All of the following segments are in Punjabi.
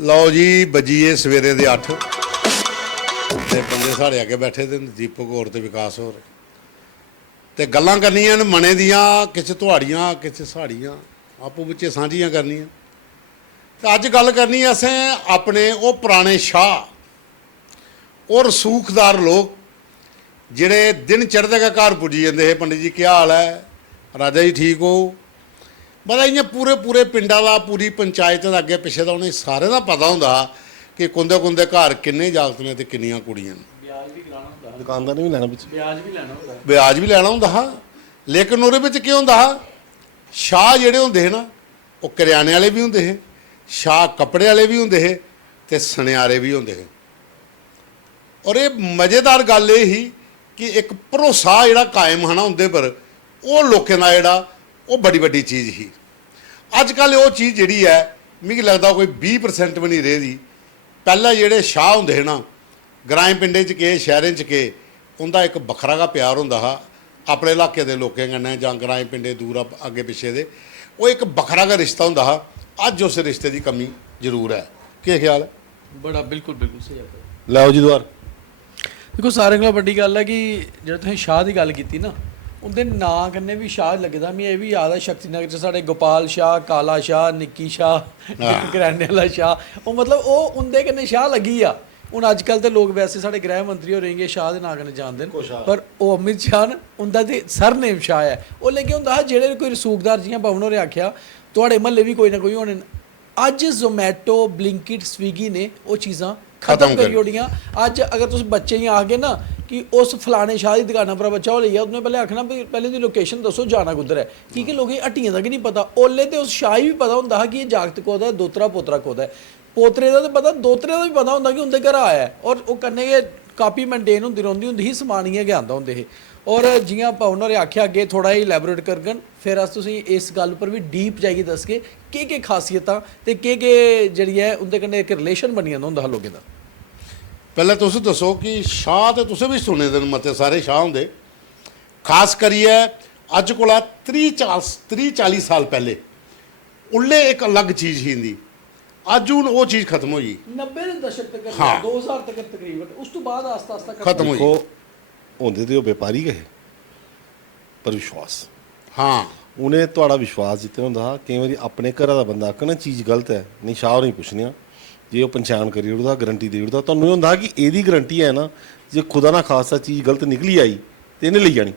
ਲਓ ਜੀ ਵੱਜੀਏ ਸਵੇਰੇ ਦੇ 8 ਤੇ ਬੰਦੇ ਸਾਡੇ ਅੱਗੇ ਬੈਠੇ ਤੇ ਦੀਪਕ ਹੋਰ ਤੇ ਵਿਕਾਸ ਹੋਰ ਤੇ ਗੱਲਾਂ ਕਰਨੀਆਂ ਨੇ ਮਨੇ ਦੀਆਂ, ਕਿਸੇ ਤੁਹਾਡੀਆਂ ਕਿਸੇ ਸਾੜੀਆਂ ਆਪੋ ਵਿੱਚ ਸਾਂਝੀਆਂ ਕਰਨੀਆਂ। ਤੇ ਅੱਜ ਗੱਲ ਕਰਨੀ ਅਸੀਂ ਆਪਣੇ ਉਹ ਪੁਰਾਣੇ ਸ਼ਾਹ ਉਹ ਰਸੂਖਦਾਰ ਲੋਕ ਜਿਹੜੇ ਦਿਨ ਚੜ੍ਹਦੇ का घर पुजी ਜਾਂਦੇ ਹੈ। पंडित जी क्या हाल है, राजा जी ठीक हो। मतलब इ'यां पूरे पूरे पिंडा दा पूरी पंचायत दा अगे पिछे दा उ'नें सारे दा पता होंदा कि कुंदे कुंदे घर किन्ने जागत ने ते किन्नियां कुड़ियां ने। दुकानदार ने भी लैना बिच ब्याज भी लैना होंदा हा। लेकिन ओहदे विच केह् होंदा हा, शाह जेह्ड़े होंदे हे ना ओह् करियाने वाले भी होंदे हे, शाह कपड़े वाले भी होंदे हे ते सनियारे भी होंदे हे। और ये मज़ेदार गल ये ही कि एक भरोसा जिहड़ा कायम है ना उंदे पर, वो लोकें दा जिहड़ा वो बड़ी वड्डी चीज़ ही। अजकल वो चीज़ जिहड़ी है मिगी लगदा कोई 20% भी नहीं रही। पहले जिहड़े शाह होंदे हे ना ग्राएं पिंडें च के शहरें च के उंदा एक बखरा का प्यार होंदा हा अपने इलाके दे लोकें कन्नै जां ग्राएं पिंडें दूर अगे पिछे दे, वो एक बखरा का रिश्ता होंदा हा। अज उस रिश्ते की कमी जरूर है। केह् ख्याल है? बड़ा बिल्कुल बिल्कुल सही है। लाओ जी द्वार देखो सारे कोला बड्डी गल है कि जो तुसीं शाह की गल की ना उनके नां कन्नै भी शाह लगदा। मैं ये भी याद है शक्तिनगर च साढ़े गोपाल शाह, काला शाह, निक्की शाह, करियाने वाला शाह, वो मतलब वो उनके कन्नै शाह लगी आ। हुण अजकल तो लोग वैसे साढ़े गृह मंत्री हो रहेंगे शाह के नां कन्नै जानदे न, पर वो अमित शाह न उनका तो सरनेम शाह है। वो लेकिन होंदा हा जेह्ड़े कोई रसूखदार जियां पवन होरें आख्या तुहाडे म्हल्ले भी कोई ना कोई होने। अज जोमैटो, ब्लिंकिट, स्विगी ने वो चीज़ां खत्म करी ओड़ियां। अज अगर तुम बच्चे ही आखगे ना कि उस फलाने शाह की दुकाना पर बच्चा हो लिया, उन्हें पहले आखना भी पहले दी लोकेशन दसो जाना कुद्धर है, क्योंकि लोगों हट्टियां का नहीं पता। ओल्ले तो उस शाह भी पता होंदा कि ये जागत कोदा है, दोतरा पोतरा कोदा है। पोतरे का तो पता, दोतरे का भी पता होंदा कि उनके घर आया है। और वो कन्नै गै कापी मेनटेन होंदी रौंह्दी होंदी ही, समान इ'यां गै आंदा होंदे हे। और जियां पवन होरें आख्या अगे थोड़ा ही इलैबोरेट करगन, फिर अस तुसीं इस गल पर भी डीप जाइयै दसगे केह् खासियतां ते केह् जेह्ड़ी है उं'दे कन्नै एक रिलेशन बनी जंदा होंदा हा लोकें दा। पहले तुस दसो कि शाह तो तुसें भी सुने दे मते सारे शाह होंदे, खास करियै अज कोला 30-40 साल पहले उल्ले एक अलग चीज़ ही इंदी। अज हूँ वो चीज़ खत्म हो गई 90 दे दशक तक, हाँ 2000 तक तकरीबन, उस तो बाद आस्ता आस्ता खत्म हो देखो गई। होंदे ते ओह् व्यापारी गै हे, पर विश्वास हाँ उ'नें थोड़ा विश्वास जित्ते होंदा हा। केईं बारी अपने घरा दा बंदा आखना चीज़ गलत है, नहीं शाह होरें गी पुच्छने आं, जे ओह् पंछान करी ओड़दा, गारंटी देई ओड़दा, तुहानूं एह् होंदा हा कि एह्दी गारंटी है ना, जे खुदा ना खासा चीज़ गलत निकली आई ते इन्नै लेई जानी,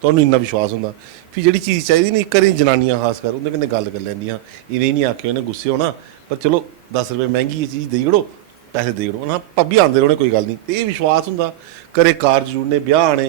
तुहानूं इन्ना विश्वास होंदा। फ्ही जेह्ड़ी चीज़ चाहिदी नी घरें जनानियां खास कर उं'दे कन्नै गल्ल करी लैंदियां, इ'नें नहीं आखेओ इ'नें गुस्से होना, पर चलो 10 रुपये मैंह्गी चीज़ देई ओड़ो, पैसे देई ओड़ो, हाँ भाबी आंदे रौह्ने कोई गल्ल नहीं। ते एह् विश्वास होंदा। घरें कारज जुड़ने, ब्याह आने,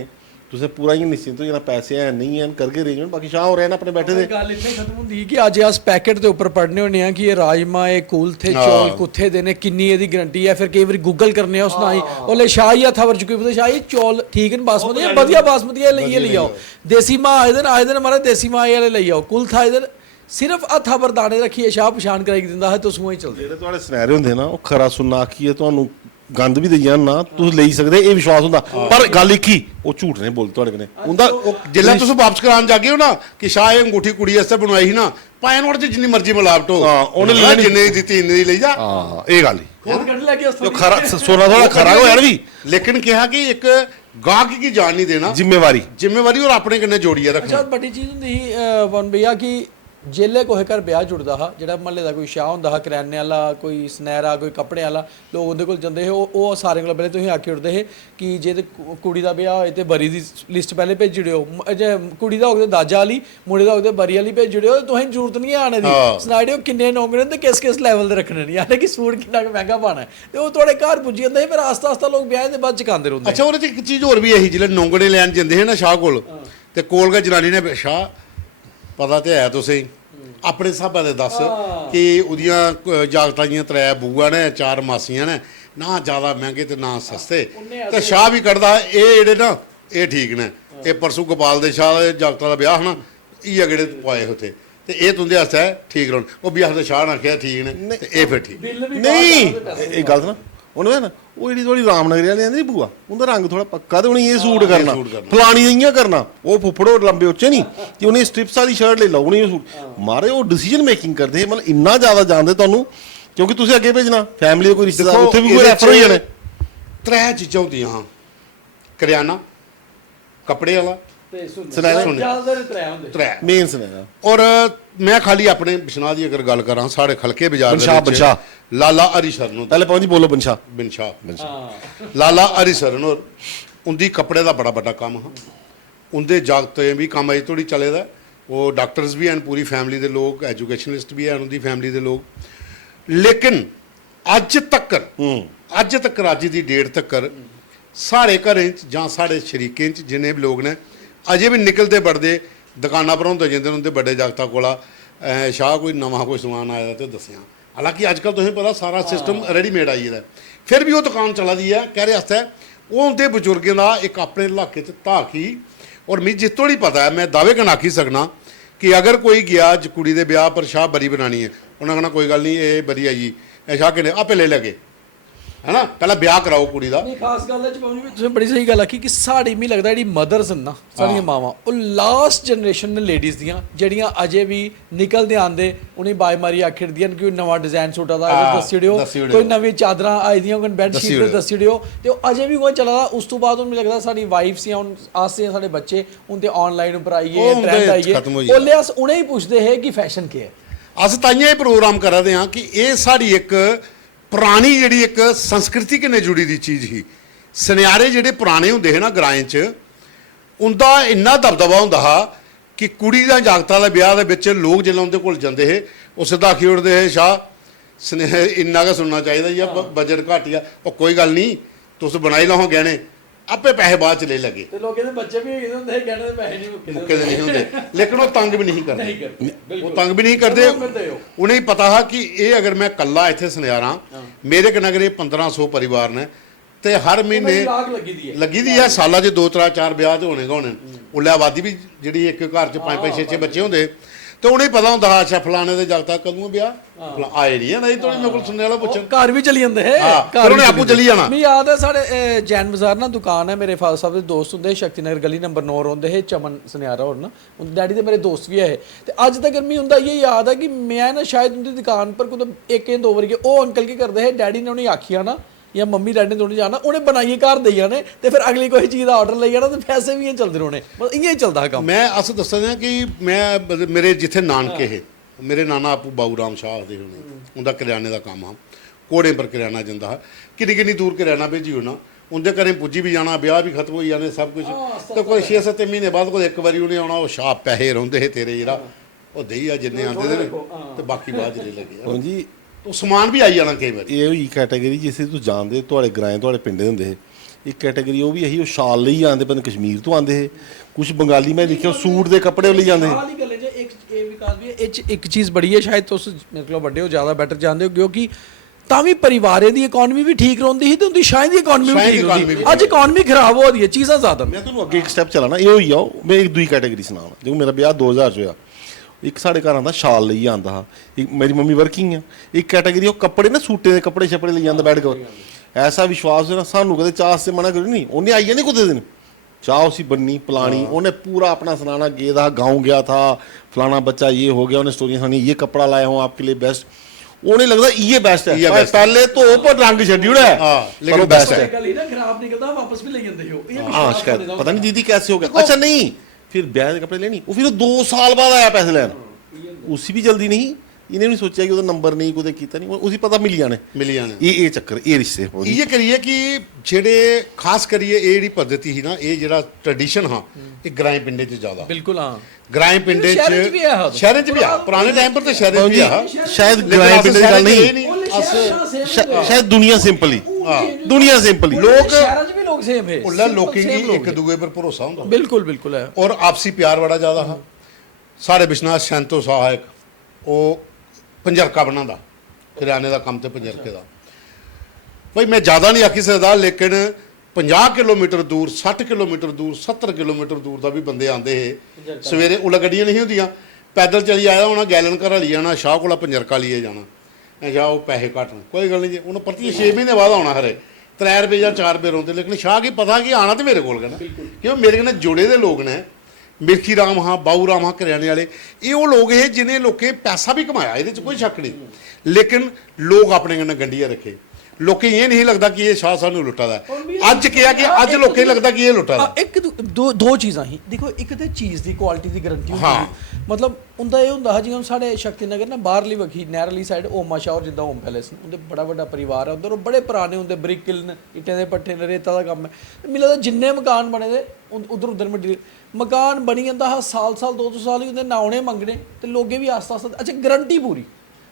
तुसें पूरा इ'यां निश्चिंत हो जाना, पैसे हैन नहीं हैन करगे अरेंजमेंट। बाकी शाह हो रहे हैं अपने बैठे दे। गल इत्थै खत्म होंदी ही कि अज अस पैकेट के उपर पढ़ने होने कि ये राजमा, ये कुल्थे चौल कुत्थे देने, किन्नी एह्दी गारंटी है। फिर कई बारी गूगल करने उस ना ही ओल्ले शाह ही हत्था पर चुकी पता शाह चौल ठीक न बासमती, वधिया बासमती लेइयै लेई आओ। देसी मां आए दिन महाराज देसी मां आह्ले लेई आओ। कुल्थ आए दिन सिर्फ हत्था पर दाने रखिए शाह पछान कराई दिंदा है, तुस उ'आं ही चलदे। जेह्ड़े थुआढ़े सनैरे होंदे ना ओह् खरा सुनना आखिए तुहानूं गंद भी देई जान ना तुस लेई सकदे, एह् विश्वास होंदा। पर गल इक ही ओह् झूठ नहीं बोलदे थुआढ़े कन्नै। उं'दा जिसलै तुस वापस करान जागे हो ना कि शाह एह् अंगूठी कुड़ी आस्तै बनवाई ही ना, भाएं नुआढ़े च जिन्नी मर्जी मिलावट हो, उ'नें लेनी जिन्ने दी दित्ती इन्ने दी लेई जा। हां एह् गल ही खुद कड्ढ लैके उस जो खरा सोना थोड़ा खरा हो यार भी, लेकिन कहा कि एक गाहक की जान नहीं देना, जिम्मेवारी और अपने कन्नै जोड़ियै रखना। अच्छा बड्डी चीज़ होंदी ही पवन भैया कि जेल्लै कुसै घर ब्याह जुड़दा हा, जेह्ड़ा म्हल्ले दा कोई शाह होंदा हा, करियाने आह्ला, कोई सनैरा, कोई कपड़े आह्ला, लोग उं'दे कोल जंदे हे। ओह् सारें कोला पैह्लें तुसें आखी ओड़दे हे कि जे ते कुड़ी दा ब्याह होए ते बरी दी लिस्ट पैह्लें भेजी ओड़ेओ, जे कुड़ी दा होग ते दाजा आह्ली, मुड़े दा होग ते बरी आह्ली भेजी ओड़ेओ। तुसें जरूरत नहीं है आने दी, सनाई ओड़ेओ किन्ने नौंगने ते किस लैवल दे रक्खने न, यानी कि सूट किन्ना मैंह्गा पाना है, ते ओह् थुआढ़े घर पुज्जी जंदे हे। फिर आस्ता आस्ता लोग ब्याह दे बाद चकांदे रौंह्दे। अच्छा ओह्दे च इक चीज़ होर भी ऐ ही, जिसलै नौंगने लैन जंदे हे ना शाह कोल, ते कोल गै जनानी ने शाह पता ते है तुसें अपने स्हाबै दे दस कि ओह्दियां जागतां दियां 3 बूआ ने, 4 मासियां ने, ना ज़्यादा मैंह्गे ते ना सस्ते, ते शाह भी कड्ढदा एह् जेह्ड़े ना एह् ठीक ने, एह् परसों गोपाल दे शाह दे जागतां दा ब्याह हा ना, इ'यै जेह्ड़े पाए उत्थे, ते एह् तुं'दे आस्तै ठीक रौह्न। ओह् बी आखदे शाह ने आखेआ ठीक ने, ते एह् फिर ठीक नहीं। एह् गल्ल ना उ'नें ना ओह् जेह्ड़ी थोड़ी रामनगरी आह्ली आंदी बुआ, उं'दा रंग थोड़ा पक्का ते उ'नेंगी एह् सूट करना, फलानी इ'यां करना, ओह् फुफड़ो लंबे उच्चे नहीं कि उ'नेंगी स्ट्रिप्स आह्ली शर्ट लेई लाओ, उ'नेंगी सूट। मारे ओह् डिसीजन मेकिंग करदे हे, मतलब इन्ना ज़्यादा जानदे तुहानूं ਕਿਉਂਕਿ ਤੁਸੀਂ ਅੱਗੇ ਭੇਜਣਾ ਫੈਮਿਲੀ ਦੇ ਕੋਈ ਰਿਸ਼ਤੇਦਾਰ ਦੇਖੋ, ਉੱਥੇ ਵੀ ਕੋਈ ਇਹਦੇ ਰੈਫਰ ਹੋ ਜਾਣੇ। 3 ਚੀਜ਼ਾਂ ਹੁੰਦੀਆਂ ਹਾਂ, ਕਰਿਆਨਾ, ਕੱਪੜੇ ਵਾਲਾ, ਤੇ ਸੁਨਹਿਰਾ। ਜ਼ਿਆਦਾਤਰ ਤਰੇ ਹੁੰਦੇ 3। ਮੇਨ ਸੁਨੇਹਾ। ਔਰ ਮੈਂ ਖਾਲੀ ਆਪਣੇ ਬਿਸ਼ਨਾਹ ਦੀ ਅਗਰ ਗੱਲ ਕਰਾਂ, ਸਾਡੇ ਖਲਕੇ ਬਾਜ਼ਾਰ ਬੰਸ਼ਾਹ। ਲਾਲਾ ਹਰੀ ਸਰਨ ਨੂੰ ਪਹਿਲੇ ਪਹੁੰਚੀ ਬੋਲੋ ਬੰਸ਼ਾ। ਬਿਨਸ਼ਾਹ ਹਾਂ ਲਾਲਾ ਹਰੀ ਸਰਨ ਔਰ ਉਹਦੀ ਕੱਪੜੇ ਦਾ ਬੜਾ ਵੱਡਾ ਕੰਮ ਹਾਂ। ਉਹਦੇ ਜਾਗਤੇ ਵੀ ਕੰਮ ਅਜੇ ਥੋੜੀ ਚੱਲੇਦਾ। ਉਹ ਡਾਕਟਰਸ ਵੀ ਹਨ, ਪੂਰੀ ਫੈਮਿਲੀ ਦੇ ਲੋਕ, ਐਜੂਕੇਸ਼ਨਲਿਸਟ ਵੀ ਹਨ ਉਹਦੀ ਫੈਮਿਲੀ ਦੇ ਲੋਕ। ਲੇਕਿਨ ਅੱਜ ਤੱਕ ਅੱਜ ਦੀ ਡੇਟ ਤੱਕ ਸਾਡੇ ਘਰਾਂ 'ਚ ਜਾਂ ਸਾਡੇ ਸ਼ਰੀਕੇ 'ਚ ਜਿੰਨੇ ਵੀ ਲੋਕ ਨੇ ਅਜੇ ਵੀ ਨਿਕਲਦੇ ਵੜਦੇ ਦੁਕਾਨਾਂ ਪਰ ਹੁੰਦੇ ਜਾਂਦੇ ਉਹਦੇ ਵੱਡੇ ਜਾਗਤਾਂ ਕੋਲ ਸ਼ਾਹ ਕੋਈ ਨਵਾਂ ਕੋਈ ਸਮਾਨ ਆਇਆ ਤੇ ਦੱਸਿਆ। ਹਾਲਾਂਕਿ ਅੱਜ ਕੱਲ੍ਹ ਤੁਸੀਂ ਪਤਾ ਸਾਰਾ ਸਿਸਟਮ ਰੈਡੀਮੇਡ ਆਈ ਦਾ, ਫਿਰ ਵੀ ਉਹ ਦੁਕਾਨ ਚੱਲਦੀ ਹੈ ਕਹਿ ਰਿਹਾ ਹੈ। ਉਹ ਉਹਦੇ ਬਜ਼ੁਰਗਾਂ ਦਾ ਇੱਕ ਆਪਣੇ ਇਲਾਕੇ 'ਚ ਧਾਕੀ ਔਰ ਮੈਨੂੰ ਜਿਸ ਤੋਂ ਹੀ ਪਤਾ ਹੈ, ਮੈਂ ਦਾਅਵੇ ਨਾਲ ਆਖੀ ਸਕਣਾ ਕਿ ਅਗਰ ਕੋਈ ਗਿਆ ਅੱਜ ਕੁੜੀ ਦੇ ਵਿਆਹ ਪਰ ਸ਼ਾਹ ਬਰੀ ਬਣਾਣੀ ਹੈ, ਉਹਨਾਂ ਕਹਿਣਾ ਕੋਈ ਗੱਲ ਨਹੀਂ ਇਹ ਬਰੀ ਹੈ ਜੀ, ਇਹ ਸ਼ਾਹ ਕਹਿੰਦੇ ਆਪੇ ਲੈ ਲਗੇ ਹੈ ਨਾ, ਪਹਿਲਾਂ ਵਿਆਹ ਕਰਾਓ ਕੁੜੀ ਦਾ। ਨਹੀਂ ਖਾਸ ਗੱਲ ਹੈ ਚਪਾਉਣੀ ਵਿੱਚ ਤੁਸੀਂ ਬੜੀ ਸਹੀ ਗੱਲ ਆਖੀ ਕਿ ਸਾਡੀ ਮੈਨੂੰ ਲੱਗਦਾ ਜਿਹੜੀ ਮਦਰਸ ਨਾ ਸਾਡੀਆਂ ਮਾਵਾਂ ਉਹ ਲਾਸਟ ਜਨਰੇਸ਼ਨ ਨੇ ਲੇਡੀਜ਼ ਦੀਆਂ ਜਿਹੜੀਆਂ ਅਜੇ ਵੀ ਨਿਕਲਦੇ ਆਂਦੇ ਉਹਨੇ ਬਾਈ ਮਾਰੀ ਆਖਿਰਦੀਆਂ ਕਿ ਕੋਈ ਨਵਾਂ ਡਿਜ਼ਾਈਨ ਸੂਟਾਂ ਦਾ ਦੱਸੀ ਦਿਓ, ਕੋਈ ਨਵੀਂ ਚਾਦਰਾਂ ਆਈ ਦੀਆਂ ਕੋਈ ਬੈੱਡ ਸ਼ੀਟ ਤੇ ਦੱਸੀ ਦਿਓ, ਤੇ ਉਹ ਅਜੇ ਵੀ ਕੋਈ ਚੱਲਦਾ। ਉਸ ਤੋਂ ਬਾਅਦ ਮੈਨੂੰ ਲੱਗਦਾ ਸਾਡੀ ਵਾਈਫਸ ਜਾਂ ਹੁਣ ਆਸੇ ਸਾਡੇ ਬੱਚੇ ਹੁਣ ਤੇ ਆਨਲਾਈਨ ਉੱਪਰ ਆਈਏ ਟ੍ਰੈਂਡ ਆਈਏ ਉਹ ਲਿਆਸ ਉਹਨੇ ਹੀ ਪੁੱਛਦੇ ਹੈ ਕਿ ਫੈਸ਼ਨ ਕੀ ਹੈ। ਅਸੀਂ ਤਾਈਆਂ ਇਹ ਪ੍ਰੋਗਰਾਮ ਕਰਦੇ ਹਾਂ ਕਿ ਇਹ ਸਾਡੀ ਇੱਕ ਪੁਰਾਣੀ ਜਿਹੜੀ ਇੱਕ ਸੰਸਕ੍ਰਿਤੀ ਕਿਨੇ ਜੁੜੀ ਦੀ ਚੀਜ਼ ਹੀ। ਸੁਨਿਆਰੇ ਜਿਹੜੇ ਪੁਰਾਣੇ ਹੁੰਦੇ ਹੈ ਨਾ ਗਰਾਏਂ 'ਚ, ਉਹਦਾ ਇੰਨਾ ਦਬਦਬਾ ਹੁੰਦਾ ਹਾ ਕਿ ਕੁੜੀ ਦਾ ਜਾਗਤਾਂ ਦਾ ਵਿਆਹ ਦੇ ਵਿੱਚ ਲੋਕ ਜਦੋਂ ਉਹਦੇ ਕੋਲ ਜਾਂਦੇ ਹੈ ਉਹ ਸਿੱਧਾ ਆਖੀ ਉੜਦੇ ਹੈ ਸ਼ਾਹ ਸੁਨੇਹ ਇੰਨਾ ਕੁ ਸੁਣਨਾ ਚਾਹੀਦਾ ਜਾਂ ਬਜਟ ਘੱਟ ਆ। ਉਹ ਕੋਈ ਗੱਲ ਨਹੀਂ ਤੁਸੀਂ ਬਣਾਈ ਲਓ ਗਹਿਣੇ, ਆਪੇ ਪੈਸੇ ਬਾਅਦ ਚ ਲੈ ਲਗੇ। ਤੇ ਲੋਕਾਂ ਦੇ ਬੱਚੇ ਵੀ ਇਹਦੇ ਹੁੰਦੇ ਗਹਿਣੇ ਦੇ ਪੈਸੇ ਨਹੀਂ ਮੁੱਕੇ ਦੇ ਨਹੀਂ ਹੁੰਦੇ, ਲੇਕਿਨ ਉਹ ਤੰਗ ਵੀ ਨਹੀਂ ਕਰਦੇ। ਉਹ ਤੰਗ ਵੀ ਨਹੀਂ ਕਰਦੇ। ਉਹਨੇ ਹੀ ਪਤਾ ਹੈ ਕਿ ਇਹ ਅਗਰ ਮੈਂ ਕੱਲਾ ਇੱਥੇ ਸੁਨਿਆਰਾਂ, ਮੇਰੇ ਕਨਗਰੇ 1500 ਪਰਿਵਾਰ ਨੇ ਤੇ ਹਰ ਮਹੀਨੇ ਲੱਗੀ ਦੀ ਹੈ। ਸਾਲਾਂ 'ਚ 2 3 4 ਵਿਆਹ ਤੇ ਹੋਣੇ ਹੋਣੇ। ਉਹ ਲੈ ਆਬਾਦੀ ਵੀ ਜਿਹੜੀ ਇੱਕ ਘਰ 'ਚ 5 5 6 6 ਬੱਚੇ ਹੁੰਦੇ ਤੇ ਉਹਨੇ ਪਤਾ ਹੁੰਦਾ ਅੱਛਾ ਫਲਾਣੇ ਦੇ ਜਗਤਾ ਕਦੋਂ ਵਿਆਹ ਆਏ ਨਹੀਂ ਨਹੀਂ ਥੋੜੀ ਮੇਰੇ ਕੋਲ ਸੁਣਨੇ ਵਾਲਾ ਪੁੱਛਣ ਘਰ ਵੀ ਚਲੀ ਜਾਂਦੇ ਹੈ, ਘਰ ਉਹਨੇ ਆਪੂ ਚਲੀ ਜਾਣਾ। ਮੈਨੂੰ ਯਾਦ ਹੈ ਸਾਡੇ ਜੈਨ ਬਾਜ਼ਾਰ ਨਾ ਦੁਕਾਨ ਹੈ, ਮੇਰੇ ਫਾਦਰ ਸਾਹਿਬ ਦੇ ਦੋਸਤ ਹੁੰਦੇ ਸ਼ਕਤੀ ਨਗਰ ਗਲੀ ਨੰਬਰ 9 ਹੁੰਦੇ ਹੈ, ਚਮਨ ਸੁਨਿਆਰਾ ਹੋਰ ਨਾ ਡੈਡੀ ਦੇ ਮੇਰੇ ਦੋਸਤ ਵੀ ਹੈ। ਤੇ ਅੱਜ ਤੱਕ ਮੈਨੂੰ ਹੁੰਦਾ ਇਹ ਯਾਦ ਹੈ ਕਿ ਮੈਂ ਨਾ ਸ਼ਾਇਦ ਉਹਦੀ ਦੁਕਾਨ ਪਰ ਕੋਈ ਇੱਕ ਜਾਂ 2 ਵਾਰੀ ਉਹ ਅੰਕਲ ਕੀ ਕਰਦੇ ਹੈ, ਡੈਡੀ ਨੇ ਉਹਨੇ ਆਖਿਆ ਨਾ ਜਾਂ ਮੰਮੀ ਡੈਡੀ ਨੇ ਦੋਨੇ ਜਾਣਾ ਉਹਨੇ ਬਣਾਈਏ ਘਰ ਦੇ ਜਾਣੇ ਤੇ ਫਿਰ ਅਗਲੀ ਕੋਈ ਚੀਜ਼ ਦਾ ਆਰਡਰ ਲਈ ਜਾਣਾ ਤੇ ਪੈਸੇ ਵੀ ਇਹ ਚੱਲਦੇ ਰਹਿਣੇ, ਬਸ ਇਵੇਂ ਹੀ ਚੱਲਦਾ ਕੰਮ। ਮੈਂ ਅਸ ਦੱਸਦਾ ਕਿ ਮੈਂ ਮੇਰੇ ਜਿੱਥੇ ਨਾਨਕੇ ਹੈ, ਮੇਰੇ ਨਾਨਾ ਆਪੂ ਬਾਊ ਰਾਮ ਸ਼ਾਹ ਦੇ ਹੋਣੇ, ਉਹਦਾ ਕਰਿਆਨੇ ਦਾ ਕੰਮ ਆ, ਕੋੜੇ ਪਰ ਕਰਿਆਨਾ ਜਾਂਦਾ ਹੈ, ਕਿੰਨੀ ਦੂਰ ਕਰਿਆਨਾ ਭੇਜੀ ਹੋਣਾ, ਉਹਦੇ ਘਰੇ ਪੁੱਜੀ ਵੀ ਜਾਣਾ, ਵਿਆਹ ਵੀ ਖਤਮ ਹੋਈ ਜਾਣੇ ਸਭ ਕੁਝ। ਤੇ ਕੋਈ 6-7 ਮਹੀਨੇ ਬਾਅਦ ਕੋਈ ਇੱਕ ਵਾਰੀ ਉਹਨੇ ਆਉਣਾ, ਉਹ ਸ਼ਾਹ ਪੈਸੇ ਰਹਿੰਦੇ ਤੇਰੇ ਜਿਹੜਾ ਉਹ ਦਈ ਆ ਜਿੰਨੇ ਆਉਂਦੇ ਨੇ ਤੇ ਬਾਕੀ ਬਾਅਦ ਚ ਲੈ ਲੱਗੇ ਹਾਂਜੀ। ਉਹ ਸਮਾਨ ਵੀ ਆਈ ਜਾਣਾ ਕਈ ਵਾਰੀ। ਇਹ ਹੋਈ ਕੈਟਾਗਰੀ ਜਿਸੇ ਤੁਸੀਂ ਜਾਣਦੇ ਤੁਹਾਡੇ ਗ੍ਰਾਂ ਤੁਹਾਡੇ ਪਿੰਡੇ ਹੁੰਦੇ ਹੈ ਇੱਕ ਕੈਟਾਗਰੀ ਉਹ ਵੀ ਇਹੀ ਉਹ ਸ਼ਾਲ ਲਈ ਆਉਂਦੇ ਪਨ ਕਸ਼ਮੀਰ ਤੋਂ ਆਉਂਦੇ ਹੈ, ਕੁਝ ਬੰਗਾਲੀ ਮੈਂ ਦੇਖਿਆ ਸੂਟ ਦੇ ਕੱਪੜੇ ਲਈ ਜਾਂਦੇ ਵਾਲੀ ਗੱਲ ਜੇ ਇੱਕ ਇਹ ਵਿਕਾਸ ਵੀ ਇਹ 'ਚ ਇੱਕ ਚੀਜ਼ ਬੜੀ ਹੈ, ਸ਼ਾਇਦ ਤੁਸੀਂ ਮੇਰੇ ਕੋਲ ਵੱਡੇ ਹੋ ਜ਼ਿਆਦਾ ਬੈਟਰ ਜਾਣਦੇ ਹੋ ਕਿਉਂਕਿ ਤਾਂ ਵੀ ਪਰਿਵਾਰੇ ਦੀ ਇਕਨੋਮੀ ਵੀ ਠੀਕ ਰਹਿੰਦੀ ਸੀ ਤੇ ਉਹਦੀ ਸ਼ਾਇਦ ਦੀ ਇਕਨੋਮੀ ਵੀ ਠੀਕ ਹੁੰਦੀ। ਅੱਜ ਇਕਨੋਮੀ ਖਰਾਬ ਹੋ ਰਹੀ ਹੈ, ਚੀਜ਼ਾਂ ਜ਼ਿਆਦਾ। ਮੈਂ ਤੁਹਾਨੂੰ ਅੱਗੇ ਇੱਕ ਸਟੈਪ ਚਲਾਣਾ ਇਹ ਹੋਈ ਆ ਮੈਂ ਇੱਕ ਦੂਈ ਕੈਟਾਗਰੀ ਸੁਣਾਵਾਂ। ਜਦੋਂ ਮੇਰਾ ਵਿਆਹ 2000 ਚ ਹੋਇਆ, ਇੱਕ ਸਾਡੇ ਘਰ ਆਉਂਦਾ ਸ਼ਾਲ ਲਈ ਆਉਂਦਾ ਹਾਂ, ਇੱਕ ਮੇਰੀ ਮੰਮੀ ਵਰਕਿੰਗ ਆ, ਇੱਕ ਕੈਟਾਗਰੀ ਉਹ ਕੱਪੜੇ ਨਾ ਸੂਟੇ ਦੇ ਕੱਪੜੇ ਛਪੜੇ ਲਈ ਜਾਂਦਾ ਬੈਠ ਕੇ। ਐਸਾ ਵਿਸ਼ਵਾਸ ਹੈ ਨਾ ਸਾਨੂੰ ਕਦੇ ਚਾਹ ਸੇ ਮਨਾ ਕਰੀ ਨਹੀਂ, ਉਹਨੇ ਆਈਏ ਨਹੀਂ ਕੁਦੇ ਦਿਨ ਚਾਹ उसी बननी पलानी, उन्हें पूरा अपना सुनाना ये था गाँव गया था फलाना बच्चा ये हो गया, उन्हें स्टोरी सुनानी ये कपड़ा लाया हूँ आपके लिए बेस्ट, उन्हें लगता ये बेस्ट है पहले तो ऊपर रंग शेड्यूल है लेकिन बेस्ट है खराब निकलता वापस भी ले जाते हो। हाँ शिकायत पता नहीं दीदी कैसे हो गया। अच्छा नहीं फिर ब्याह के कपड़े लेनी वो फिर 2 साल बाद आया पैसे लेना, उसी भी जल्दी नहीं इन्हें नहीं सोचा कि ਉਹਦਾ ਨੰਬਰ ਨਹੀਂ ਕੋਈ ਕੀਤਾ ਨਹੀਂ ਉਸੇ ਪਤਾ ਮਿਲ ਜਾਣੇ ਇਹ ਚੱਕਰ ਇਹ ਰਿਸ਼ਤੇ ਇਹ ਕਰੀਏ ਕਿ ਜਿਹੜੇ ਖਾਸ ਕਰੀਏ ਇਹ ਜਿਹੜੀ ਪद्धति ਸੀ ਨਾ ਇਹ ਜਿਹੜਾ ਟ੍ਰੈਡੀਸ਼ਨ ਹਾਂ ਇਹ ਗ੍ਰਾਮ ਪਿੰਡੇ 'ਚ ਜ਼ਿਆਦਾ ਬਿਲਕੁਲ ਹਾਂ ਗ੍ਰਾਮ ਪਿੰਡੇ 'ਚ ਸ਼ਹਿਰਾਂ 'ਚ ਵੀ ਆ ਪੁਰਾਣੇ ਟਾਈਮ ਪਰ ਤਾਂ ਸ਼ਹਿਰਾਂ 'ਚ ਵੀ ਆ ਸ਼ਾਇਦ ਗ੍ਰਾਮ ਪਿੰਡੇ ਦੀ ਗੱਲ ਨਹੀਂ ਸ਼ਾਇਦ ਦੁਨੀਆ ਸਿੰਪਲ ਹੀ ਦੁਨੀਆ ਸਿੰਪਲ ਹੀ ਲੋਕ ਸ਼ਹਿਰਾਂ 'ਚ ਵੀ ਲੋਕ ਸੇਮ ਹੈ ਉਹਨਾਂ ਲੋਕੀ ਨਹੀਂ ਇੱਕ ਦੂਜੇ ਪਰ ਭਰੋਸਾ ਹੁੰਦਾ ਬਿਲਕੁਲ ਬਿਲकुल ਹੈ ਔਰ ਆਪਸੀ ਪਿਆਰ ਬੜਾ ਜ਼ਿਆਦਾ ਹੈ। ਸਾਡੇ ਬਿਸ਼ਨਾਥ ਸ਼ੈਂਤੋ ਸਹਾਇਕ ਉਹ ਪੰਜਰਕਾ ਬਣਾਉਂਦਾ ਕਰਿਆਨੇ ਦਾ ਕੰਮ ਤੇ ਪੰਜਰਕੇ ਦਾ ਭਾਈ ਮੈਂ ਜ਼ਿਆਦਾ ਨਹੀਂ ਆਖੀ ਸਕਦਾ ਲੇਕਿਨ 50 ਕਿਲੋਮੀਟਰ ਦੂਰ 60 ਕਿਲੋਮੀਟਰ ਦੂਰ 70 ਕਿਲੋਮੀਟਰ ਦੂਰ ਦਾ ਵੀ ਬੰਦੇ ਆਉਂਦੇ ਹੈ ਸਵੇਰੇ ਉਲਾ ਗੱਡੀਆਂ ਨਹੀਂ ਹੁੰਦੀਆਂ ਪੈਦਲ ਚਲੀ ਆਇਆ ਹੋਣਾ ਗੈਲਨ ਘਰ ਵਾਲੀ ਜਾਣਾ ਸ਼ਾਹ ਕੋਲਾ ਪੰਜਰਕਾ ਲਈਏ ਜਾਣਾ ਜਾਂ ਉਹ ਪੈਸੇ ਘੱਟਣ ਕੋਈ ਗੱਲ ਨਹੀਂ ਜੀ ਉਹਨੂੰ ਪ੍ਰਤੀ 6 ਮਹੀਨੇ ਬਾਅਦ ਆਉਣਾ ਹਰੇ 3 ਰੁਪਏ ਜਾਂ 4 ਰੁਪਏ ਰੋਂਦੇ ਲੇਕਿਨ ਸ਼ਾਹ ਕੀ ਪਤਾ ਕਿ ਆਣਾ ਤੇ ਮੇਰੇ ਕੋਲ ਕਹਿਣਾ ਕਿਉਂ ਮੇਰੇ ਨਾਲ ਜੁੜੇ ਦੇ ਲੋਕ ਨੇ ਮਿਰਖੀ ਰਾਮ ਹਾਂ, ਬਾਊ ਰਾਮ ਹਾਂ, ਕਰਿਆਨੇ ਵਾਲੇ, ਇਹ ਉਹ ਲੋਕ ਇਹ ਜਿਹਨੇ ਲੋਕੇ ਪੈਸਾ ਵੀ ਕਮਾਇਆ, ਇਹਦੇ 'ਚ ਕੋਈ ਸ਼ੱਕ ਨਹੀਂ, ਲੇਕਿਨ ਲੋਕ ਆਪਣੇ ਕन्नै ਗੰਢੀਆਂ ਰੱਖੇ। ਲੋਕੀ ਇਹ ਨਹੀਂ ਲੱਗਦਾ ਕਿ ਇਹ ਸ਼ਾਹ ਸਾਨੂੰ ਲੁੱਟਦਾ ਹੈ। ਅੱਜ ਕਿਹਾ ਕਿ ਅੱਜ ਲੋਕਾਂ ਨੂੰ ਲੱਗਦਾ ਕਿ ਇਹ ਲੁੱਟਦਾ। ਇੱਕ ਦੋ ਚੀਜ਼ਾਂ ਹੀ ਦੇਖੋ, ਇੱਕ ਤੇ ਚੀਜ਼ ਦੀ ਕੁਆਲਿਟੀ ਦੀ ਗਾਰੰਟੀ ਹੁੰਦੀ, ਮਤਲਬ ਉਹਦਾ ਇਹ ਹੁੰਦਾ ਜਿਵੇਂ ਹੁਣ ਸਾਡੇ ਸ਼ਕਤੀ ਨਗਰ ਨਾ ਬਾਹਰਲੀ ਵਖੀ ਨਹਿਰਲੀ ਸਾਈਡ ਓਮਾ ਸ਼ਾਹ ਜਿੱਦਾਂ ਹੋਮ ਪੈਲੇਸ, ਉਹਦੇ ਬੜਾ ਵੱਡਾ ਪਰਿਵਾਰ ਹੈ ਉਧਰ, ਉਹ ਬੜੇ ਪੁਰਾਣੇ ਹੁੰਦੇ, ਬ੍ਰਿਕ ਕਿਲਨ, ਇੱਟਾਂ ਦੇ ਪੱਠੇ ਨੇ, ਰੇਤਾ ਦਾ ਕੰਮ ਹੈ। ਮੈਨੂੰ ਲੱਗਦਾ ਜਿੰਨੇ ਮਕਾਨ ਬਣੇ ਦੇ ਉਧਰ ਮਕਾਨ ਬਣੀ ਜਾਂਦਾ ਸਾਲ 2 ਸਾਲ ਹੀ ਹੁੰਦੇ, ਨਾ ਉਹਨੇ ਮੰਗਣੇ ਤੇ ਲੋਗੇ ਵੀ ਆਸਤਾ ਆਸਤਾ। ਅੱਛਾ, ਗਾਰੰਟੀ ਪੂਰੀ,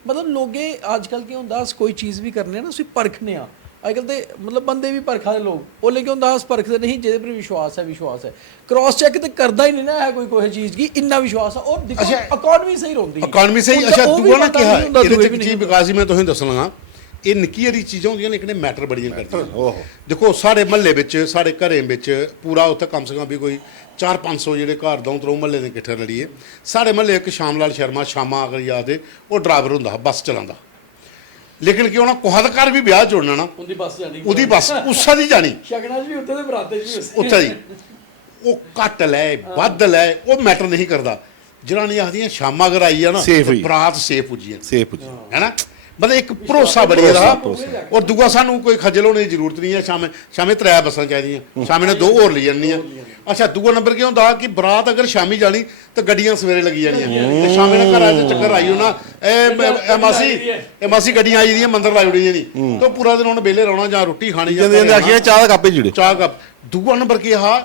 ਮਤਲਬ ਲੋਗੇ ਅੱਜ ਕੱਲ੍ਹ ਕੀ ਹੁੰਦਾ, ਕੋਈ ਚੀਜ਼ ਵੀ ਕਰਨੇ ਨਾ ਅਸੀਂ ਪਰਖਨੇ ਆ। ਅੱਜ ਕੱਲ੍ਹ ਤੇ ਮਤਲਬ ਬੰਦੇ ਵੀ ਪਰਖਾ ਦੇ ਲੋਕ, ਉਹ ਲੈ ਕੇ ਹੁੰਦਾ ਪਰਖਦੇ ਨਹੀਂ, ਜਿਹਦੇ ਪਰ ਵਿਸ਼ਵਾਸ ਹੈ ਕ੍ਰਾਸ ਚੈੱਕ ਤੇ ਕਰਦਾ ਹੀ ਨਹੀਂ ਨਾ ਹੈ ਕੋਈ ਚੀਜ਼ ਕੀ, ਇੰਨਾ ਵਿਸ਼ਵਾਸ ਆ। ਉਹ ਦੇਖੋ ਇਕਨੋਮੀ ਸਹੀ ਰਹਿੰਦੀ, ਇਕਨੋਮੀ ਸਹੀ। ਅੱਛਾ, ਦੂਆ ਨਾ ਕਿਹਾ ਇਹਦੇ 'ਚ ਇੱਕ ਚੀਜ਼ ਵਿਕਾਸ ਸੀ, ਮੈਂ ਤੁਹਾਨੂੰ ਦੱਸਣ ਲੱਗਾ, ਇਹ ਨਿੱਕੀ ਜਿਹੀ ਚੀਜ਼ਾਂ ਹੁੰਦੀਆਂ ਲੇਕਿਨ ਮੈਟਰ ਬੜੀਆਂ ਕਰਦੀਆਂ। ਦੇਖੋ ਸਾਡੇ ਮਹੱਲੇ ਵਿੱਚ, ਸਾਡੇ ਘਰਾਂ ਵਿੱਚ ਪੂਰਾ ਉੱਥੇ ਕਮ ਸੇ ਕਮ ਵੀ ਕੋਈ 400-500 ਜਿਹੜੇ ਘਰ ਦੌਂ ਮਹੱਲੇ ਦੇ ਇਕੱਠੇ ਲੜੀਏ। ਸਾਡੇ ਮਹੱਲੇ ਇੱਕ ਸ਼ਾਮ ਲਾਲ ਸ਼ਰਮਾ, ਸ਼ਾਮਾ ਅਗਰ ਯਾਦ ਹੈ, ਉਹ ਡਰਾਈਵਰ ਹੁੰਦਾ ਬੱਸ ਚਲਾਉਂਦਾ, ਲੇਕਿਨ ਕਿ ਉਹਨਾਂ ਕੋਹਦ ਘਰ ਵੀ ਵਿਆਹ ਜੋੜਨਾ ਨਾ, ਉਹਦੀ ਬੱਸ ਉਸਾ ਦੀ ਜਾਣੀ, ਸ਼ਗਨਾਂ ਵੀ ਉੱਤੇ ਤੇ ਬਰਾਤੇ ਵੀ ਉੱਥੇ ਦੀ, ਉਹ ਘੱਟ ਲੈ ਵੱਧ ਲੈ ਉਹ ਮੈਟਰ ਨਹੀਂ ਕਰਦਾ। ਜਨਾਨੀ ਆਖਦੀਆਂ ਸ਼ਾਮਾ ਅਗਰ ਆਈ ਆ ਨਾ ਬਰਾਤ ਸੇਫ ਪੁੱਜੀ ਹੈ ਨਾ, ਮਤਲਬ ਇੱਕ ਭਰੋਸਾ ਬਣੀ ਰਹਾ। ਔਰ ਦੂਆ ਸਾਨੂੰ ਕੋਈ ਖੱਜਲ ਹੋਣੇ ਦੀ ਜ਼ਰੂਰਤ ਨਹੀਂ ਹੈ। ਸ਼ਾਮੇ 3 ਬੱਸਾਂ ਚਾਹੀਦੀਆਂ, ਸ਼ਾਮੇ ਨੇ 2 ਹੋਰ ਲਈ ਜਾਣੀਆਂ। ਅੱਛਾ, ਦੂਆ ਨੰਬਰ ਕੀ ਹੁੰਦਾ ਕਿ ਬਰਾਤ ਅਗਰ ਸ਼ਾਮੀ ਜਾਣੀ ਤਾਂ ਗੱਡੀਆਂ ਸਵੇਰੇ ਲੱਗੀ ਜਾਣੀਆਂ, ਤੇ ਸ਼ਾਮੇ ਨਾਲ ਘਰਾਂ 'ਚ ਚੱਕਰ ਆਈ ਹੋਣਾ, ਇਹ ਮਾਸੀ ਗੱਡੀਆਂ ਆਈ ਦੀਆਂ ਮੰਦਰ ਲਾਈ ਉੜੀਆਂ ਨਹੀਂ, ਤਾਂ ਪੂਰਾ ਦਿਨ ਉਹਨੇ ਵਿਹਲੇ ਰਹਿਣਾ ਜਾਂ ਰੋਟੀ ਖਾਣੀ ਜਾਂ ਚਾਹ ਦਾ ਕੱਪ ਹੀ ਜੁੜੇ ਚਾਹ ਕੱਪ। ਦੂਆ ਨੰਬਰ ਕੀ ਆ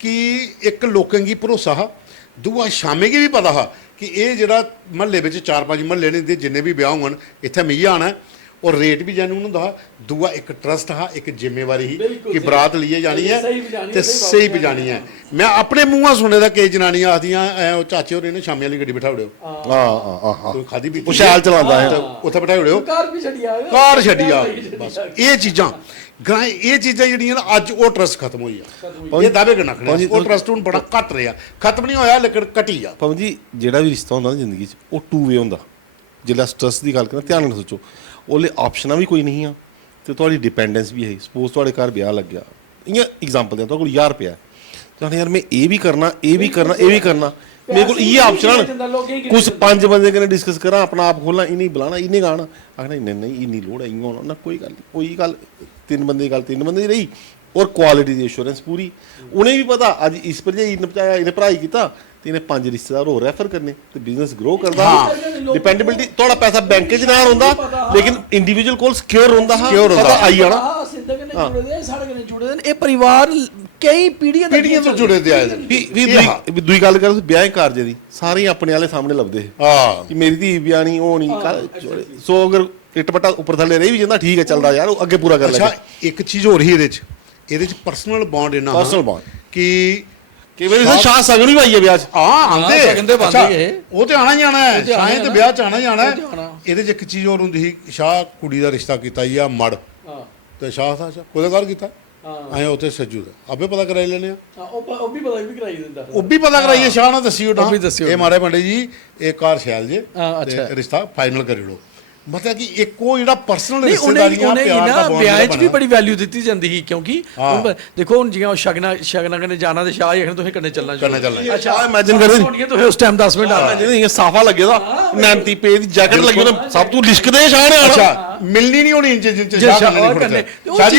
ਕਿ ਇੱਕ ਲੋਕਾਂ ਕੀ ਭਰੋਸਾ ਹਾ, ਦੂਆ ਸ਼ਾਮੇ ਕੀ ਵੀ ਪਤਾ ਹਾ ਕਿ ਇਹ ਜਿਹੜਾ ਮਹੱਲੇ ਵਿੱਚ 4-5 ਮਹੱਲੇ ਨੇ ਜਿੰਨੇ ਵੀ ਵਿਆਹ ਹੋਣ ਇੱਥੇ ਮੀਆਂ ਆਣਾ, ਔਰ ਰੇਟ ਵੀ ਜੈਨੂਨ ਹੁੰਦਾ। ਦੂਆ ਇੱਕ ਟਰਸਟ ਹਾ, ਇੱਕ ਜ਼ਿੰਮੇਵਾਰੀ ਹੀ ਕਿ ਬਰਾਤ ਲਈਏ ਜਾਣੀ ਹੈ ਤੇ ਸਹੀ ਪਜਾਣੀ ਹੈ। ਮੈਂ ਆਪਣੇ ਮੂੰਹਾਂ ਸੁਣੇ ਦਾ ਕਈ ਜਨਾਨੀਆਂ ਆਖਦੀਆਂ ਉਹ ਚਾਚੇ ਹੋਰੇ ਨੇ ਸ਼ਾਮੀ ਵਾਲੀ ਗੱਡੀ ਬਿਠਾ ਉੜਿਓ, ਕੋਈ ਖਾਦੀ ਵੀ ਸ਼ਾਲ ਚਲਾਉਂਦਾ ਹੈ ਉੱਥੇ ਬਿਠਾ ਉੜਿਓ, ਕਾਰ ਛੱਡੀ ਆ ਬਸ। ਇਹ ਚੀਜ਼ਾਂ ਜਿਹੜੀਆਂ ਨਾ ਅੱਜ ਉਹ ਟਰਸਟ ਖਤਮ ਹੋਈ ਆ, ਇਹ ਦਾਅਵੇ ਕਰਨਾ ਖੜੇ, ਉਹ ਟਰਸਟ ਹੁਣ ਬੜਾ ਘਟ ਰਿਹਾ, ਖਤਮ ਨਹੀਂ ਹੋਇਆ ਲੇਕਿਨ ਘਟੀ ਆ। ਪਵਨ ਜੀ, ਜਿਹੜਾ ਵੀ ਰਿਸ਼ਤਾ ਹੁੰਦਾ ਨਾ ਜ਼ਿੰਦਗੀ 'ਚ ਉਹ 2 ਵੇ ਹੁੰਦਾ। ਜਿਹੜਾ ਟਰਸਟ ਦੀ ਗੱਲ ਕਰਨਾ, ਧਿਆਨ ਨਾਲ ਸੋਚੋ, ਉਹਲੇ ਆਪਸ਼ਨਾਂ ਵੀ ਕੋਈ ਨਹੀਂ ਆ ਤੇ ਤੁਹਾਡੀ ਡਿਪੈਂਡੈਂਸ ਵੀ ਹੈ। ਸਪੋਜ਼ ਤੁਹਾਡੇ ਘਰ ਵਿਆਹ ਲੱਗਿਆ, ਇਆਂ ਐਗਜ਼ਾਮਪਲ ਦਿਆਂ, ਤੁਹਾਡੇ ਕੋਲ 1000 ਰੁਪਇਆ, ਤੁਹਾਨੂੰ ਯਾਰ ਮੈਂ ਇਹ ਵੀ ਕਰਨਾ, ਇਹ ਵੀ ਕਰਨਾ, ਇਹ ਵੀ ਕਰਨਾ, ਮੇਰੇ ਕੋਲ ਇਹ ਆਪਸ਼ਨ ਕੁਛ 5 ਬੰਦੇ ਕਨੇ ਡਿਸਕਸ ਕਰਾਂ, ਆਪਣਾ ਆਪ ਖੋਲਣਾ, ਇਹ ਨਹੀਂ ਬੁਲਾਣਾ, ਇਹ ਨਹੀਂ ਗਾਣਾ, ਆਖਣਾ ਨਹੀਂ ਇੰਨੀ ਲੋੜ ਹੈ, ਇਂ ਹੋਣਾ ਨਾ, ਕੋਈ ਗੱਲ ਨਹੀਂ, ਕੋਈ ਗੱਲ 3 ਬੰਦੇ ਦੀ ਗੱਲ 3 ਬੰਦੇ ਦੀ ਰਹੀ। ਔਰ ਕੁਆਲਿਟੀ ਦੀ ਐਸ਼ੋਰੈਂਸ ਪੂਰੀ, ਉਹਨੇ ਵੀ ਪਤਾ ਅੱਜ ਇਸ ਭਰਜਾਈ ਨੇ ਪਹੁੰਚਾਇਆ, ਇਹਨੇ ਭਰਾਈ ਕੀਤਾ ਤੇ ਇਹਨੇ 5 ਰਿਸ਼ਤੇਦਾਰ ਹੋਰ ਰੈਫਰ ਕਰਨੇ ਤੇ ਬਿਜ਼ਨਸ ਗਰੋ ਕਰਦਾ। ਡਿਪੈਂਡੇਬਿਲਟੀ, ਤੁਹਾਡਾ ਪੈਸਾ ਬੈਂਕ 'ਚ ਨਾ ਹੁੰਦਾ ਲੇਕਿਨ ਇੰਡੀਵਿਜੂਅਲ ਕੋਲ ਸਿਕਿਉਰ ਹੁੰਦਾ, ਪਤਾ ਆਈ ਜਾਣਾ। ਇਹ ਪਰਿਵਾਰ ਕਈ ਪੀੜ੍ਹੀਆਂ ਤੋਂ ਜੁੜੇ ਦੇ ਆਏ ਵੀ ਦੂਈ ਗੱਲ ਕਰ, ਵਿਆਹ ਕਾਰਜ ਦੀ ਸਾਰੇ ਆਪਣੇ ਵਾਲੇ ਸਾਹਮਣੇ ਲੱਭਦੇ ਕਿ ਮੇਰੀ ਧੀ ਵਿਆਹ ਨਹੀਂ, ਉਹ ਨਹੀਂ। ਸੋ ਅਗਰ ਇੱਟ-ਪੱਟਾ ਉੱਪਰ ਥੱਲੇ ਰਹੀ ਵੀ ਜਾਂਦਾ, ਠੀਕ ਹੈ ਚੱਲਦਾ ਯਾਰ, ਉਹ ਅੱਗੇ ਪੂਰਾ ਕਰ ਲੈ। ਇੱਕ ਚੀਜ਼ ਹੋਰ ਹੀ ਇਹਦੇ 'ਚ ਪਰਸਨਲ ਬੌਂਡ ਇਹਨਾਂ ਕਿ ਕਈ ਵਾਰੀ ਸ਼ਾਹ ਸਗਨ ਵੀ ਪਾਈ ਹੈ ਵਿਆਹ 'ਚ, ਆਂਦੇ ਉਹ ਤੇ ਆਣਾ ਹੀ ਆਣਾ ਹੈ, ਸ਼ਾਹ ਤੇ ਵਿਆਹ 'ਚ ਆਣਾ ਹੀ ਆਣਾ ਹੈ। ਇਹਦੇ 'ਚ ਇੱਕ ਚੀਜ਼ ਹੋਰ ਹੁੰਦੀ ਸੀ, ਸ਼ਾਹ ਕੁੜੀ ਦਾ ਰਿਸ਼ਤਾ ਕੀਤਾ ਹੀ ਆ ਮੜ, ਤੇ ਸ਼ਾਹ ਸਾਹਿਬ ਕੋਲੇ ਗੱਲ ਕੀਤਾ ਆਏ ਉੱਥੇ ਸੱਜੂ ਦਾ ਆਪੇ ਪਤਾ ਕਰਾਈ ਲੈਣੇ ਆ, ਉਹ ਵੀ ਪਤਾ ਕਰਾਈਏ, ਸ਼ਾਹ ਨਾਲ ਦੱਸਿਓ ਨਾ ਇਹ ਮਾਰੇ ਪੰਡੇ ਜੀ ਇਹ ਕਾਰ ਸ਼ੈਲ ਜੇ ਰਿਸ਼ਤਾ ਫਾਈਨਲ ਕਰੀ ਲਓ। ਮਤਲਬ ਕਿ ਇੱਕ ਉਹ ਜਿਹੜਾ ਪਰਸਨਲ ਰਿਸ਼ਤੇਦਾਰੀਆਂ ਪਿਆਰ ਦਾ ਬੌਂਡ ਵਿਆਹ 'ਚ ਵੀ ਬੜੀ ਵੈਲਿਊ ਦਿੱਤੀ ਜਾਂਦੀ ਸੀ, ਕਿਉਂਕਿ ਦੇਖੋ ਹੁਣ ਜਿਵੇਂ ਸ਼ਗਨਾਂ ਕਨੇ ਜਾਣਾ ਤੇ ਸ਼ਾਹ ਹੀ ਤੁਸੀਂ ਕੰਨੇ ਚੱਲਣਾ। ਅੱਛਾ, ਇਮੇਜਿਨ ਕਰਦੇ ਤੁਸੀਂ ਉਸ ਟਾਈਮ 10 ਮਿੰਟ ਆ ਜਿਹੜੇ ਸਾਫਾ ਲੱਗੇ ਦਾ 90 ਪੇਜ ਦੀ ਜੈਕਟ ਲੱਗੀ ਉਹਨੇ ਸਭ ਤੋਂ ਲਿਸ਼ਕਦੇ ਸ਼ਾਹ ਨੇ ਆਣਾ। ਅੱਛਾ, ਮਿਲਣੀ ਨਹੀਂ ਹੋਣੀ ਸ਼ਾਹ ਜੀ ਆਓ ਕੰਨੇ, ਸ਼ਾਹ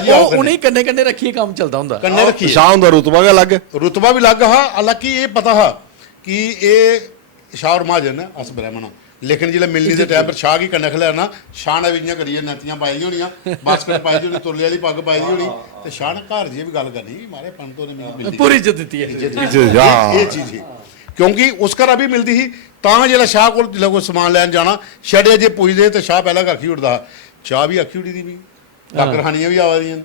ਜੀ ਆਓ ਉਹਨੇ ਕੰਨੇ ਕੰਨੇ ਰੱਖੀਏ, ਕੰਮ ਚੱਲਦਾ ਹੁੰਦਾ ਕੰਨੇ ਰੱਖੀ। ਸ਼ਾਹ ਹੁੰਦਾ ਰੁਤਬਾ ਵੀ ਅਲੱਗ, ਰੁਤਬਾ ਵੀ ਅਲੱਗ ਹਾ। ਹਾਲਾਂਕਿ ਇਹ ਪਤਾ ਹਾ ਕਿ ਇਹ ਸ਼ਾਹ ਔਰ ਮਹਾਜਨ ਹੈ ਅਸ ਬ੍ਰਾਹਮਣ, ਲੇਕਿਨ ਜਿਹੜਾ ਮਿਲਣੀ ਦੇ ਟਾਈਮ ਪਰ ਸ਼ਾਹ ਕੀ ਕੰਨੇ ਖਲਿਆ ਨਾ, ਸ਼ਾਹ ਨੇ ਵੀ ਇਆਂ ਕਰੀਏ ਨੱਤੀਆਂ ਪਾਈ ਦੀ ਹੋਣੀਆਂ, ਬਾਸਕਟ ਪਾਈ ਦੀ ਹੋਣੀ, ਤੁਰਲੇ ਵਾਲੀ ਪੱਗ ਪਾਈ ਦੀ ਹੋਣੀ, ਤੇ ਸ਼ਾਹ ਨੇ ਘਰ ਜੀ ਵੀ ਗੱਲ ਕਰਨੀ ਮਾਰੇ ਪੰਤੋਂ ਨੇ ਮੈਨੂੰ ਮਿਲਦੀ ਪੂਰੀ ਇੱਜ਼ਤ ਦਿੱਤੀ ਹੈ ਇਹ ਚੀਜ਼ ਹੈ, ਕਿਉਂਕਿ ਉਸ ਘਰ ਵੀ ਮਿਲਦੀ ਸੀ। ਤਾਂ ਜਿਹੜਾ ਸ਼ਾਹ ਕੋਲ ਜਿਹੜਾ ਕੋਈ ਸਮਾਨ ਲੈਣ ਜਾਣਾ ਛੱਡੇ ਜੇ ਪੁੱਛਦੇ ਤੇ ਸ਼ਾਹ ਪਹਿਲਾਂ ਅੱਖੀ ਉੱਡਦਾ, ਚਾਹ ਵੀ ਅੱਖੀ ਉੱਡੀ ਦੀ ਵੀ, ਰਹਾਣੀਆਂ ਵੀ ਆਵਾਦੀਆਂ।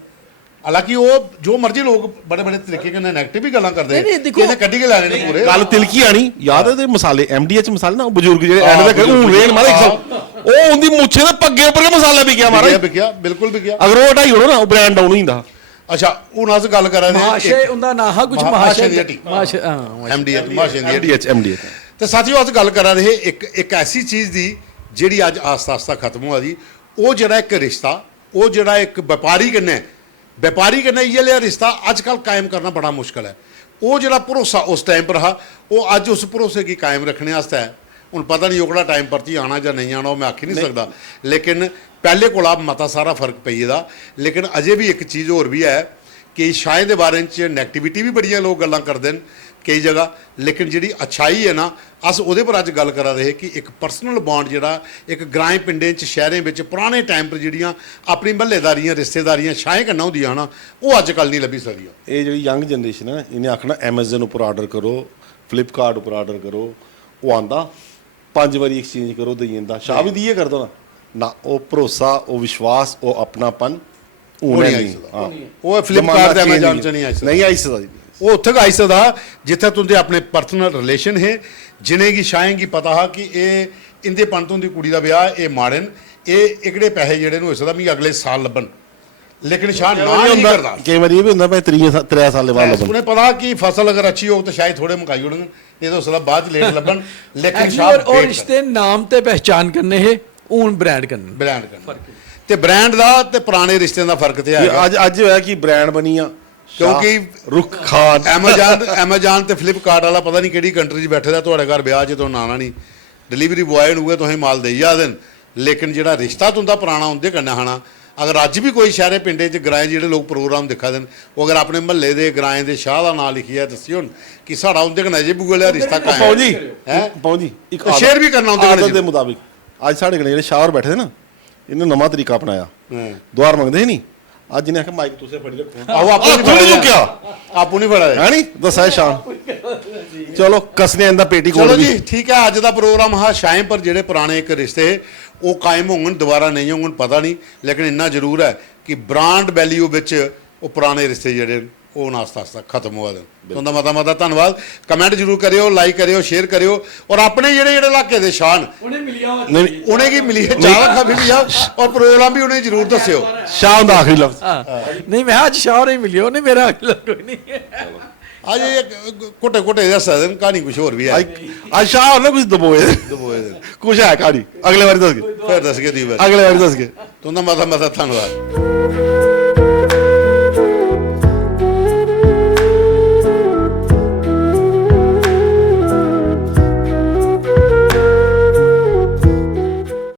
ਹਾਲਾਂਕਿ ਉਹ ਜੋ ਮਰਜ਼ੀ ਲੋਕ ਬੜੇ ਬੜੇ ਤਰੀਕੇ ਨਾਲ ਨੈਗੇਟਿਵ ਵੀ ਗੱਲਾਂ ਕਰਦੇ, ਇਹਨੇ ਕੱਢੀ ਕੇ ਲੈ ਲੈਣੇ ਪੂਰੇ। ਗੱਲ ਤਿਲਕੀ ਆਣੀ ਯਾਦ ਹੈ ਤੇ ਮਸਾਲੇ MDH ਮਸਾਲੇ ਨਾ ਬਜ਼ੁਰਗ ਜਿਹੜੇ ਐਂਡ ਦਾ ਹੁਣ ਰੇਨ ਮਾਰੇ ਉਹ ਉਹਦੀ ਮੁੱਛੇ ਦੇ ਪੱਗੇ ਉੱਪਰ ਮਸਾਲਾ ਵਿਕਿਆ ਮਾਰਾ, ਵਿਕਿਆ ਬਿਲਕੁਲ ਵਿਕਿਆ। ਅਗਰ ਉਹ ਹਟਾਈ ਹੋਣਾ ਨਾ ਉਹ ਬ੍ਰਾਂਡ ਡਾਊਨ ਹੀ ਹੁੰਦਾ। ਅੱਛਾ, ਹੁਣ ਅਸੀਂ ਗੱਲ ਕਰ ਰਹੇ ਨੇ ਮਾਸ਼ੇ ਉਹਦਾ ਨਾਂ ਹਾ ਕੁਝ ਮਾਸ਼ੇ ਦੀ MDH ਮਾਸ਼ੇ ਦੀ MDH ਤੇ ਸਾਥੀਓ ਅਸੀਂ ਗੱਲ ਕਰ ਰਹੇ ਇੱਕ ਐਸੀ ਚੀਜ਼ ਦੀ ਜਿਹੜੀ ਅੱਜ ਆਸਤਾ ਆਸਤਾ ਖਤਮ ਹੋਆ ਦੀ, ਉਹ ਜਿਹੜਾ ਇੱਕ ਰਿਸ਼ਤਾ, ਉਹ ਜਿਹੜਾ ਇੱਕ ਵਪਾਰੀ ਕन्नै ਇਹ ਲਿਆ ਰਿਸ਼ਤਾ ਅੱਜ ਕੱਲ੍ਹ ਕਾਇਮ ਕਰਨਾ ਬੜਾ ਮੁਸ਼ਕਲ ਹੈ। ਉਹ ਜਿਹੜਾ ਭਰੋਸਾ ਉਸ ਟਾਈਮ ਪਰ ਰਹਾ, ਉਹ ਅੱਜ ਉਸ ਭਰੋਸੇ ਕੀ ਕਾਇਮ ਰੱਖਣੇ ਵਾਸਤੇ ਹੈ। ਹੁਣ ਪਤਾ ਨਹੀਂ ਉਹ ਕਿਹੜਾ ਟਾਈਮ ਪਰਤੀ ਆਣਾ ਜਾਂ ਨਹੀਂ ਆਣਾ, ਉਹ ਮੈਂ ਆਖੀ ਨਹੀਂ ਸਕਦਾ, ਲੇਕਿਨ ਪਹਿਲੇ ਕੋਲ ਮਤਾ ਸਾਰਾ ਫਰਕ ਪਈ ਇਹਦਾ। ਲੇਕਿਨ ਅਜੇ ਵੀ ਇੱਕ ਚੀਜ਼ ਹੋਰ ਵੀ ਹੈ ਕਿ ਸ਼ਾਹ ਦੇ ਬਾਰੇ 'ਚ ਨੈਗੇਟਿਵਿਟੀ ਵੀ ਬੜੀਆਂ ਲੋਕ ਗੱਲਾਂ ਕਰਦੇ ਨੇ ਕਈ ਜਗ੍ਹਾ, ਲੇਕਿਨ ਜਿਹੜੀ ਅੱਛਾਈ ਹੈ ਨਾ, ਅਸ ਉਹਦੇ ਪਰ ਅੱਜ ਗੱਲ ਕਰਾ ਰਹੇ ਕਿ ਇੱਕ ਪਰਸਨਲ ਬੌਂਡ ਜਿਹੜਾ ਇੱਕ ਗ੍ਰਾਂਏ ਪਿੰਡਾਂ 'ਚ ਸ਼ਹਿਰਾਂ ਵਿੱਚ ਪੁਰਾਣੇ ਟਾਈਮ ਪਰ ਜਿਹੜੀਆਂ ਆਪਣੀ ਮਹੱਲੇਦਾਰੀਆਂ ਰਿਸ਼ਤੇਦਾਰੀਆਂ ਸ਼ਾਹ ਕਰਨਾ ਹੁੰਦੀਆਂ ਹਨ, ਉਹ ਅੱਜ ਕੱਲ੍ਹ ਨਹੀਂ ਲੱਭੀ ਸਕਦੀਆਂ। ਇਹ ਜਿਹੜੀ ਯੰਗ ਜਨਰੇਸ਼ਨ ਹੈ, ਇਹਨੇ ਆਖਣਾ ਐਮਾਜ਼ਨ ਉੱਪਰ ਆਰਡਰ ਕਰੋ, ਫਲਿੱਪਕਾਰਟ ਉੱਪਰ ਆਰਡਰ ਕਰੋ, ਉਹ ਆਂਦਾ 5 ਵਾਰੀ ਐਕਸਚੇਂਜ ਕਰੋ ਦਈ ਜਾਂਦਾ। ਸ਼ਾਹ ਵੀ ਦੀਏ ਕਰ ਦੋ ਨਾ, ਉਹ ਭਰੋਸਾ, ਉਹ ਵਿਸ਼ਵਾਸ, ਉਹ ਆਪਣਾਪਨ ਉਹ ਨਹੀਂ ਆਈ ਸਕਦਾ। ਉਹ ਫਲਿੱਪਕਾਰਟ ਤੇ ਐਮਾਜ਼ਨ 'ਚ ਨਹੀਂ ਆਈ ਸਕਦਾ, ਨਹੀਂ ਆਈ ਸਕਦਾ ਜੀ। ਉਹ ਉੱਥੇ ਆਈ ਸਕਦਾ ਜਿੱਥੇ ਤੁੰਦੇ ਆਪਣੇ ਪਰਸਨਲ ਰਿਲੇਸ਼ਨ ਹੈ, ਜਿਨੇਗੀ ਸ਼ਾਇੰਗੀ ਪਤਾ ਹੈ ਕਿ ਇਹ ਇੰਦੇ ਪੰਤੋਂ ਦੀ ਕੁੜੀ ਦਾ ਵਿਆਹ ਇਹ ਮਾੜਨ, ਇਹ ਇਕੜੇ ਪੈਸੇ ਜਿਹੜੇ ਨੂੰ ਹੋ ਸਕਦਾ ਵੀ ਅਗਲੇ ਸਾਲ ਲੱਭਣ, ਲੇਕਿਨ ਸ਼ਾਹ ਨਾ ਨਹੀਂ ਕਰਦਾ। ਕਈ ਵਾਰੀ ਇਹ ਵੀ ਹੁੰਦਾ ਭਾਈ 3 ਸਾਲ ਬਾਅਦ ਲੱਭਣ। ਉਹਨੇ ਪਤਾ ਕਿ ਫਸਲ ਅਗਰ ਅੱਛੀ ਹੋ ਤਾਂ ਸ਼ਾਇਦ ਥੋੜੇ ਮੁਕਾਈ ਉੜਨ, ਇਹ ਤਾਂ ਉਸਦਾ ਬਾਅਦ ਚ ਲੇਟ ਲੱਭਣ, ਲੇਕਿਨ ਸ਼ਾਹ और रिश्ते नाम ते पहचान करने है ऊन ब्रांड करने ਬ੍ਰਾਂਡ ਕਰਨਾ ਤੇ ਬ੍ਰਾਂਡ ਦਾ ਤੇ ਪੁਰਾਣੇ ਰਿਸ਼ਤਿਆਂ ਦਾ ਫਰਕ ਤੇ ਹੈਗਾ। ਅੱਜ ਹੋਇਆ ਕਿ ਬ੍ਰਾਂਡ ਬਣੀ ਆ, ਕਿਉਂਕਿ ਰੁੱਖ ਖਾਨ ਐਮਾਜ਼ਾਨ ਤੇ ਫਲਿੱਪਕਾਰਟ ਵਾਲਾ ਪਤਾ ਨਹੀਂ ਕਿਹੜੀ ਕੰਟਰੀ 'ਚ ਬੈਠੇ ਦਾ, ਤੁਹਾਡੇ ਘਰ ਵਿਆਹ 'ਚ ਤੋਂ ਆਉਣਾ ਨਹੀਂ, ਡਿਲੀਵਰੀ ਬੁਆਏ ਨੂੰ ਤੁਸੀਂ ਮਾਲ ਦੇਈ ਜਾ ਦੇਣ, ਲੇਕਿਨ ਜਿਹੜਾ ਰਿਸ਼ਤਾ ਤੁੰਦਾ ਪੁਰਾਣਾ ਹੁੰਦੇ ਕਰਨਾ ਹਨਾ। ਅਗਰ ਅੱਜ ਵੀ ਕੋਈ ਸ਼ਹਿਰੇ ਪਿੰਡੇ 'ਚ ਗਰਾਏ ਜਿਹੜੇ ਲੋਕ ਪ੍ਰੋਗਰਾਮ ਦਿਖਾ ਦੇਣ, ਉਹ ਅਗਰ ਆਪਣੇ ਮਹੱਲੇ ਦੇ ਗਰਾਏ ਦੇ ਸ਼ਾਹ ਦਾ ਨਾਂ ਲਿਖਿਆ ਦੱਸੀ ਹੁਣ ਕਿ ਸਾਡਾ ਹੁੰਦੇ ਕਨਾ ਜੇ ਬੁਗਲਿਆ ਰਿਸ਼ਤਾ ਕਾਇਮ ਪੌਂਜੀ ਹੈ ਪੌਂਜੀ ਇੱਕ ਸ਼ੇਅਰ ਵੀ ਕਰਨਾ ਹੁੰਦੇ ਆਦਤ ਦੇ ਮੁਤਾਬਿਕ। ਅੱਜ ਸਾਡੇ ਕੋਲ ਜਿਹੜੇ ਸ਼ਾਹਰ ਬੈਠੇ ਨਾ, ਇਹਨੇ ਨਵਾਂ ਤਰੀਕਾ ਅਪਣਾਇਆ, ਦੁਆਰ ਮੰਗਦੇ ਨਹੀਂ। ਅੱਜ ਨੇ ਆਖਿਆ ਮਾਈਕ ਤੁਸੀਂ ਫੜ ਲਿਓ, ਆਹੋ ਆਪੂ ਨਹੀਂ ਚੁੱਕਿਆ, ਆਪੂ ਨਹੀਂ ਫੜਾ ਹੈ ਨਹੀਂ ਦੱਸਿਆ ਸ਼ਾਮ। ਚਲੋ ਕਸਨੇ ਇਹਦਾ ਪੇਟੀ ਕੋਲ ਚਲੋ ਵੀ ਜੀ ਠੀਕ ਹੈ। ਅੱਜ ਦਾ ਪ੍ਰੋਗਰਾਮ ਹਾਂ ਸ਼ਾਇਮ ਪਰ ਜਿਹੜੇ ਪੁਰਾਣੇ ਇੱਕ ਰਿਸ਼ਤੇ ਉਹ ਕਾਇਮ ਹੋਣ ਦੁਬਾਰਾ ਨਹੀਂ ਹੋਣ ਪਤਾ ਨਹੀਂ, ਲੇਕਿਨ ਇੰਨਾ ਜ਼ਰੂਰ ਹੈ ਕਿ ਬ੍ਰਾਂਡ ਵੈਲਿਊ ਵਿੱਚ ਉਹ ਪੁਰਾਣੇ ਰਿਸ਼ਤੇ ਜਿਹੜੇ ਉਹ ਆਸਤਾ ਆਸਤਾ ਖਤਮ ਹੋ ਜਾਣ। ਤੁਹਾਡਾ ਮਤਾ ਧੰਨਵਾਦ। ਕਮੈਂਟ ਜ਼ਰੂਰ ਕਰਿਓ, ਲਾਈਕ ਕਰਿਓ, ਸ਼ੇਅਰ ਕਰਿਓ, ਔਰ ਆਪਣੇ ਜਿਹੜੇ ਇਲਾਕੇ ਦੇ ਸ਼ਾਨ ਉਹਨੇ ਕੀ ਮਿਲੀ ਹੈ ਚਾਹ ਖਾ ਵੀ ਆ, ਔਰ ਪ੍ਰੋਗਰਾਮ ਵੀ ਉਹਨੇ ਜ਼ਰੂਰ ਦੱਸਿਓ। ਸ਼ਾਮ ਦਾ ਆਖਰੀ ਲਫ਼ਜ਼ नहीं मैं आज शाह नहीं मिली नहीं मेरा अगला कोई नहीं ਅੱਜ ਇਹ ਘੁੱਟੇ ਦੱਸ ਸਕਦੇ ਕਹਾਣੀ ਕੁਝ ਹੋਰ ਵੀ ਹੈ। ਅੱਜ ਸ਼ਾਹ ਉਹਨੇ ਕੁਝ ਦਬੋਏ ਕੁਝ ਹੈ ਕਹਾਣੀ, ਅਗਲੇ ਵਾਰੀ ਦੱਸ ਕੇ ਫਿਰ ਦੱਸ ਕੇ ਦੀ ਅਗਲੇ ਵਾਰੀ ਦੱਸ ਕੇ। ਤੁਹਾਡਾ ਮਤਾ ਧੰਨਵਾਦ।